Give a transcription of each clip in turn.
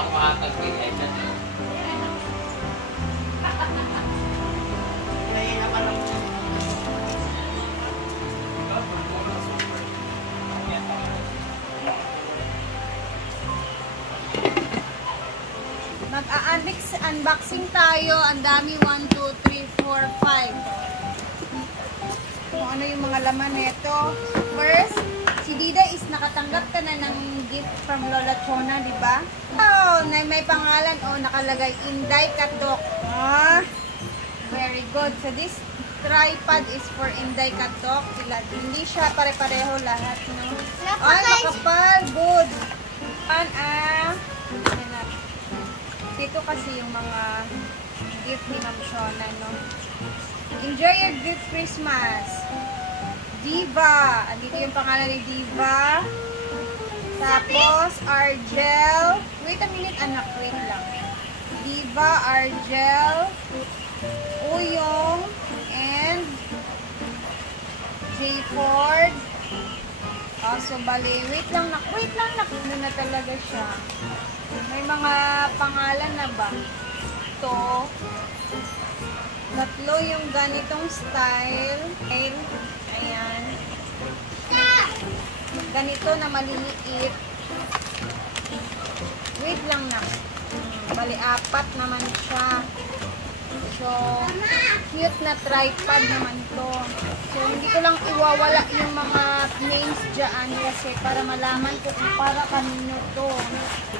ako makakag-bigay na. Kaya naman ako. Mag-unboxing tayo. Ang dami. 1, 2, 3, 4, 5. Kung ano yung mga laman nito. First, si Dida is nakatanggap ka na ng gift from Lola Chona, di ba? Oh, may pangalan. Oh, nakalagay Inday Katok. Ah, very good. So this tripod is for Inday Katok. Hindi siya pare-pareho lahat, no? Ay, makapal. Good. Dito kasi yung mga gift ni Ma'am Shona, no? Enjoy your gift Christmas. Diva. Andito yung pangalan ni Diva. Tapos, Argel. Wait a minute, anak. Wait lang. Diva, Argel, Uyong, and J. Ford. So, bali. Wait lang, nak. Ano na talaga siya. May mga pangalan na ba? Ito. Tatlo yung ganitong style. Ayan. Ganito na maliliit. Wait lang na. Bali, 4 naman siya. So, cute na tripod naman to. So, hindi ko lang iwawala yung mga names dyan kasi para malaman ko kung para kanino to.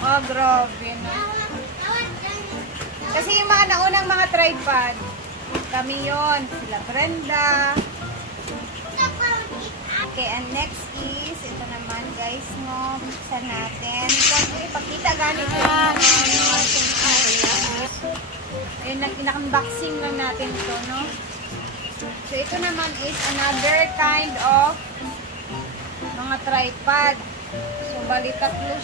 Oh, grabe na. Kasi yung mga naunang mga tripod, kami yon, sila Brenda. Okay, and next is, ito naman guys, no, buksan natin. Ito, ipakita ganito. Ayun, in-unboxing lang natin ito, no. So, ito naman is another kind of mga tripod. So, bali, tatlo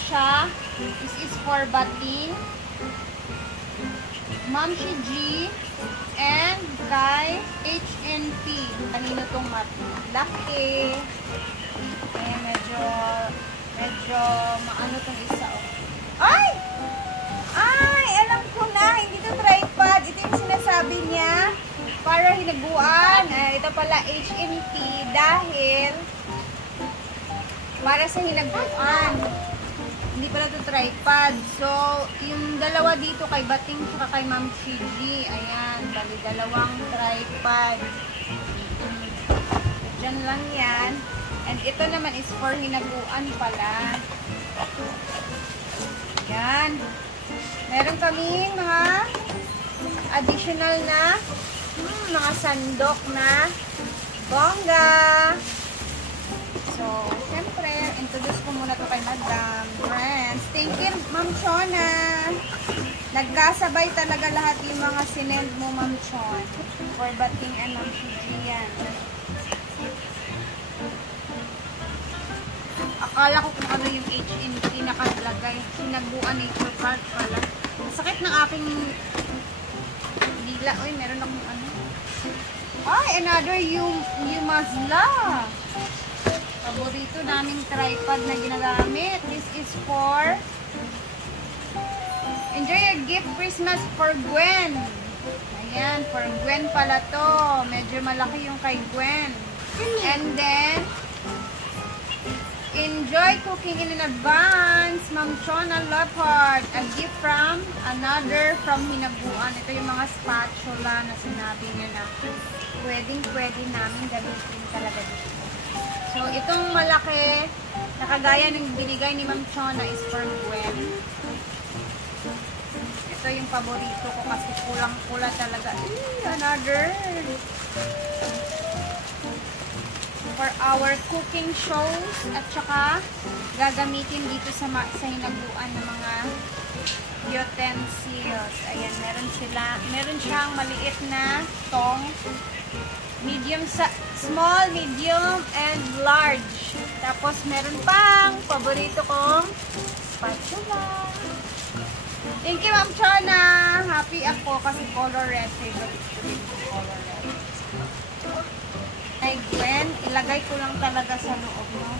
siya. This is for bating, Ma'am G, and kay HNP. Kanino itong laki. Eh, medyo maano itong isa. Oh. Ay! Alam ko na. Hindi ito tripod. Ito yung sinasabi niya. Para hinaguan. Ito pala HNP dahil para sa hinaguan. Hindi pala ito tripod. So, yung dalawa dito kay Bating saka kay Ma'am Chigi. Ayan, bali dalawang tripod. Diyan lang yan. And ito naman is for hinaguan pala. Ayan. Meron kaming mga additional na mga sandok na bongga. So, siyempre, introduce ko muna to kay Madam Friends. Thank you, Ma'am Chona. Nagkasabay talaga lahat yung mga sinend mo, Ma'am Chon. For Bating and Ma'am Shiji yan. Akala ko kung ano yung HNT nakalagay. Sinabuan nature park pala. Sakit ng aking dila. Uy, meron akong ano. Ay, another Yumazla. Paborito naming tripod na ginagamit. This is for enjoy your gift Christmas for Gwen. Ayan, for Gwen pala to. Medyo malaki yung kay Gwen. And then, enjoy cooking in advance. Ma'am Chona Leopard. A gift from another from Hinaguan. Ito yung mga spatula na sinabi niya na pwedeng-pwede namin gamitin talaga dito. So, itong malaki, nakagaya ng binigay ni Ma'am Chona is for Gwen. Ito yung paborito ko kasi kulang-kula talaga. Another. For our cooking shows at saka gagamitin dito sa hinaguan ng mga utensils. Ayan, meron siyang maliit na tong, small, medium, and large. Tapos meron pang paborito kong spatula. Thank you, Ma'am Chona. Happy ako kasi color red. Favorite ko rin color red. Ay, Gwen, ilagay ko lang talaga sa loob, no?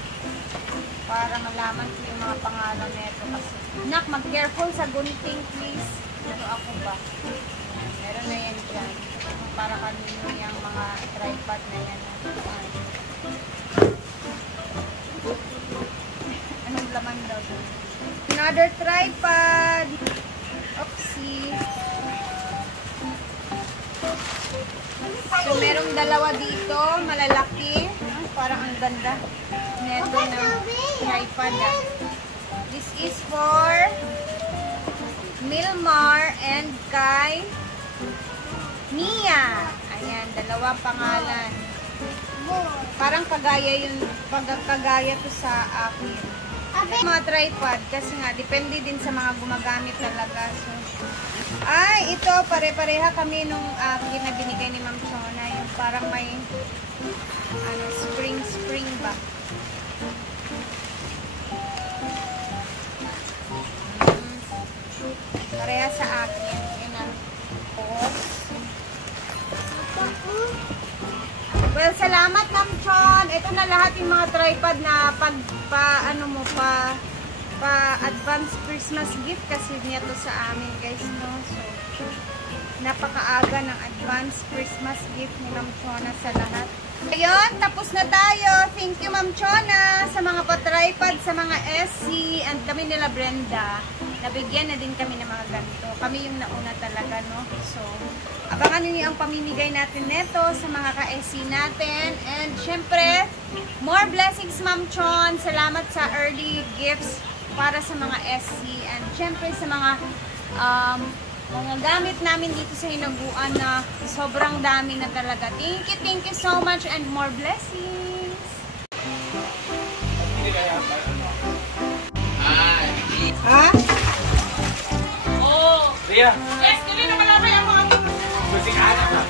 para malaman ko yung mga pangalan nito kasi. Nak, mag-careful sa gunting please. Ano ako ba? Meron na yan dyan. Para kanino yung mga tripod na yan. Anong laman daw? Another tripod. Oopsie. So, merong dalawa dito, malalaki. Parang ang ganda. Neto ng tripod. This is for Milmar and kay Mia. Ayan, dalawang pangalan. Parang kagaya yun, kagaya to sa akin. Mga tripod, kasi nga, depende din sa mga gumagamit talaga. So, ay, ito, pare-pareha kami nung akin na binigay ni Ma'am Chona. Yung parang may, ano, spring ba? Pareha sa akin. Yun ang post. Well, salamat Ma'am Chon. Ito na lahat yung mga tripod na advance Christmas gift kasi niya to sa amin guys, no? So, napakaaga ng advance Christmas gift ni Ma'am Chona sa lahat. Ayun, tapos na tayo. Thank you Ma'am Chona sa mga pa-tripod, sa mga SC, and kami nila Brenda. Nabigyan na din kami ng mga ganito. Kami yung nauna talaga, no? So, abangan niyo ang pamimigay natin neto sa mga ka-SC natin. And syempre, more blessings Ma'am Chon. Salamat sa early gifts para sa mga SC. And syempre sa mga gamit namin dito sa hinaguan na sobrang dami na talaga. Thank you so much and more blessings. Ha? Oh! Ria! Yes, hindi na malabay ang mga Musik anak na!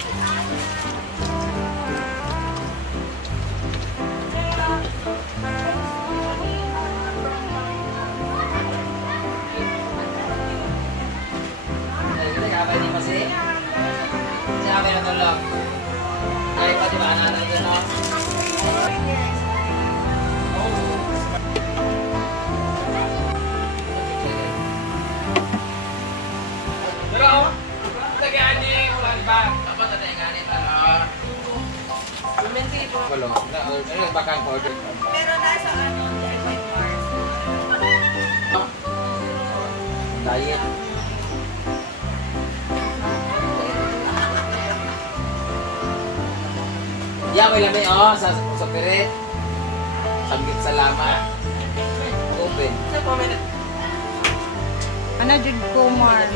Apa ini masih? Siapa yang tolong? Ay, pati ba anak-anak dyan, no? Pero ako, tagaan niya yung ulan ba? Apa tadi yang aneh, Pak? Walo, ano bakang order? Pero nasa ano, Diet. Ya, may lamay, oh, sa pirit. Sanggit sa lama. Open. ano Jude Kumar?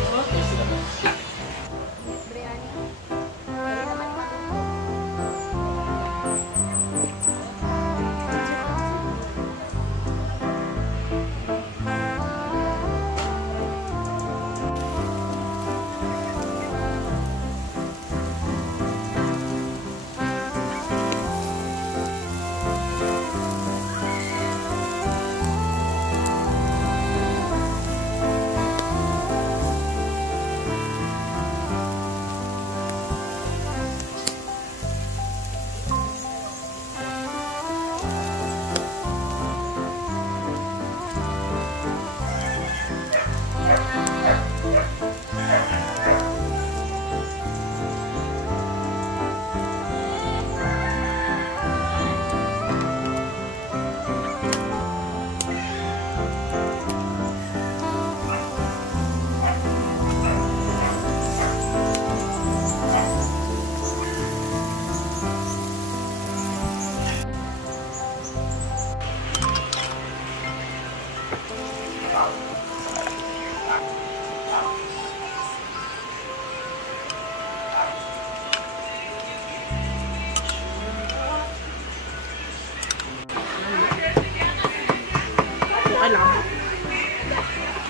alam.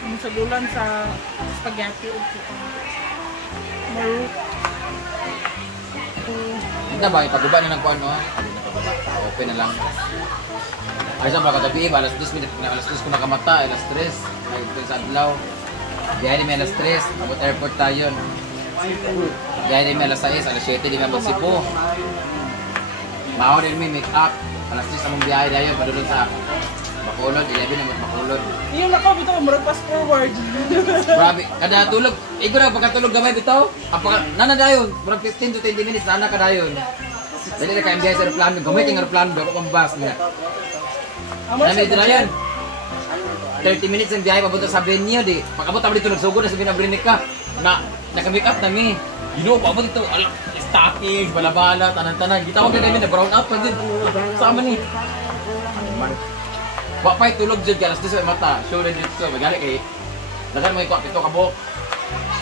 Ang sagulan sa spaghetti o kita. Maru. Hindi ba, ipagbuba na ng kuwan mo, ha? Hindi na pagbuba. Open na lang. Ay, saan ba katabi? Alas 2 ko nakamata, alas 3. Ay, ito sa adlaw. Biyahe ni may alas 3. Abot airport tayo. Biyahe ni may alas 6, alas 7, di nga magsipo. Mao din may make up. Alas 3 among biyahe tayo, padulong sa makulod, 11 na makulod. Yung nako, bito, marag fast forward. Grabe, kada tulog, igo na pagkatulog gamay bitaw. Nana dayon, marag 15 to 20 minutes nana ka dayon. Dali na kayang biyahe sa aeroplano, gamay ting aeroplano daw ko pang bus niya. Nami dito na yan. 30 minutes ang biyahe papunta sa venue di. Pagkabot tayo dito nagsugod na sabi na brinik ka. Naka-make up nami. Paabot dito, stocking, balabala, tanan-tanan. Gitawag na namin na brown out pa din. Sama ni. Wapay tulog dyan, alas 10 sa mata. Show na dito. Magali kay. Lagan mo ikuha, pito kabok.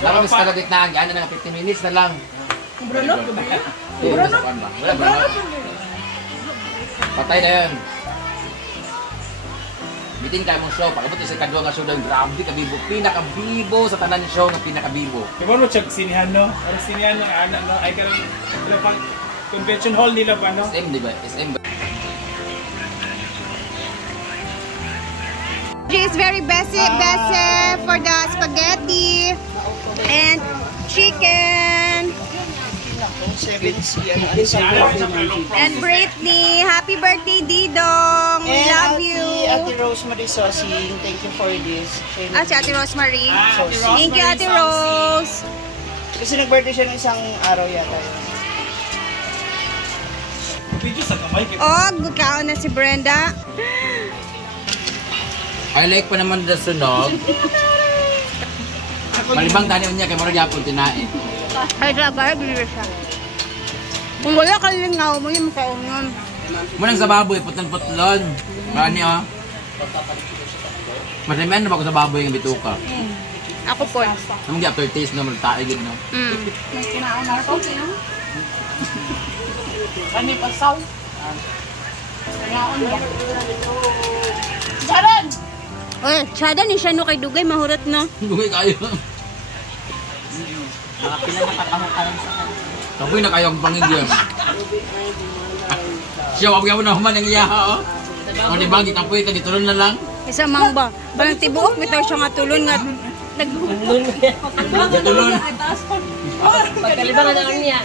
Lagan mo sa kagagit na, gaan na 15 minutes na lang. Branot, gabi eh. Wala branot. Patay na yun. Bitin kayo mong show, pagkabot sa kadwa nga show doon, grabe kabibo. Pinakabibo sa tanan show ng pinakabibo. Diba mo siya sinihan, no? Ang sinihan ng anak, no? Ay karang pang convention hall nila ba, no? SM, di ba? SM ba? She is very best for the spaghetti and chicken. And Brittany, happy birthday, Didong. We love you. Ate Rosemary Sosing, thank you for this. Si Ate Rosemary. Thank you, Ate Rose. Kasi nag-birthday siya ng isang araw yata. Video sa kamay. Oh, gugkaon na si Brenda. I like pa naman the sunog. Malibang tani niya kay Mara Yapon tinae. Ay, sabay, bili siya. Kung wala ka lingaw mo, yung makaungan. Munang sa baboy, putlon-putlon. Marani oh. Maramihan na ba ko sa baboy ng bituka? Ako po. Namang aftertaste na magtae gid no. May kinaon na ito, sino? Kani pasaw. Kinaon ba? Sharon! Oy, tsada ni siya no kay Dugay, mahurot no. Dugay kayo. Kapoy na kayo ang pangigyan. Siya, wag mo na human ang iyaha, oh. O, di ba, gikapoy ka, gitulon na lang. Isa mang ba? Balang tibuok, bitaw siya nga tulon nga. Gitulon. Pagkalibangan na niya.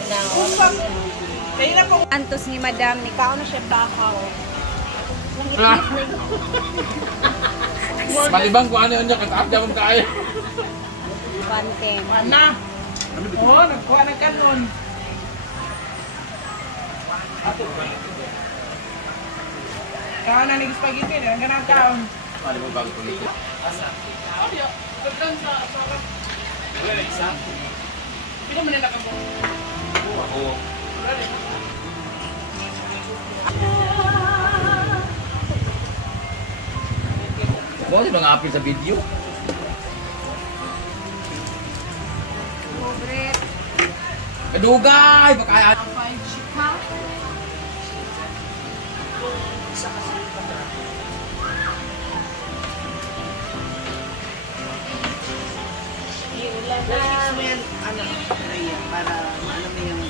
Kaya na po. Antos ni Madam, ni kao na siya takaw. Malibang ko ano yun niya, kataap niya kung kaya. Banteng. Mana? Oo, nagkuha ng kanon. Kaon na nag-spaghetti, ang ganang kaon. Ano mo bago kong ito? Pino mo nila ka po? Oo. Mo di mga apil sa video. Pobre. Kadugay, baka Fix mo yan, anak, Rhea, para maano mo yung...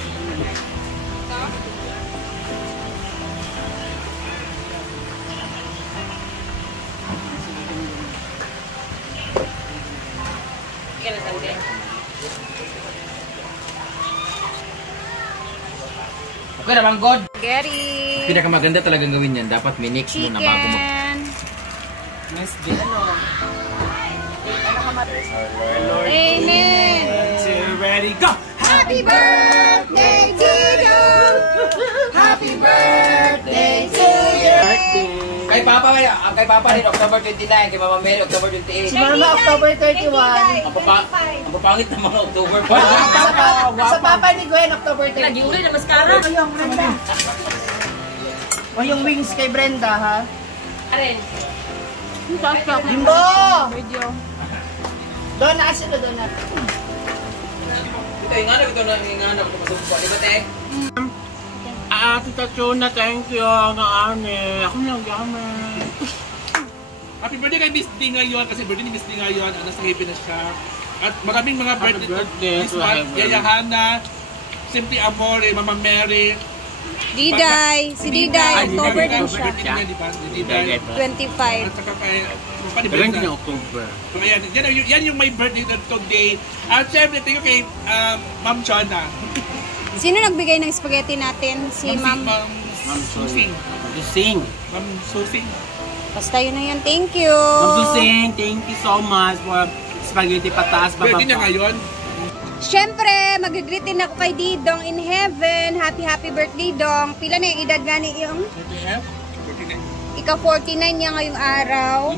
okay naman, God. Gary. Pinakamaganda talagang gawin yan. Dapat minix mo na bago mo. Chicken. Nice day. Amen. Ready, go! Happy birthday to you. Happy birthday to you. Kay Papa rin, October 29. Kay Mama Mary, October 28. Si Mama, October 31. Ang papangit na mga October 1. Sa papa ni Gwen, October 31. Lagi ulit na maskara. Yung Brenda. O yung wings kay Brenda, ha? Aren. Bimbo! Dona, sino Dona? Ito, ito na inganap ko pasok. Di ba, te? Tita Chona, thank you. Nga-ane. Ako nang-gaman. Happy birthday kay Miss D ngayon kasi birthday ni Miss D ngayon. Nasa Happiness siya. At maraming mga birthday this month. Yaya Hana, Simply Amore, Mama Mary. Diday. Si Diday. October din siya. Birthday niya, di ba? Si Diday. 25. At saka kay Panibanda. October. So ayan, yan yung my birthday today. At syempre, thank you kay Ma'am Chona. Sino nagbigay ng spaghetti natin? Si Ma'am. Ma'am Susing. Sing. Ma'am Susing. Basta yun na yan. Thank you. Ma'am Susing, thank you so much for spaghetti pataas bababa. Birthday niya ngayon. Siyempre, mag-greetin ako kay Didong in heaven. Happy birthday, Dong. Pila na yung edad gani yung? Ika 49 niya ngayong araw.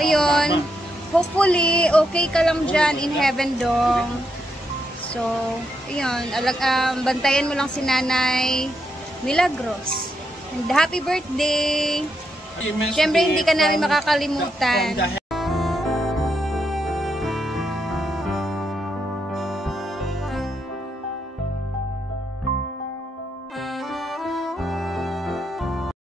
Ayun. Hopefully, okay ka lang dyan in heaven, Dong. So, ayun. Bantayan mo lang si Nanay Milagros. And happy birthday! Siyempre, hindi ka namin makakalimutan.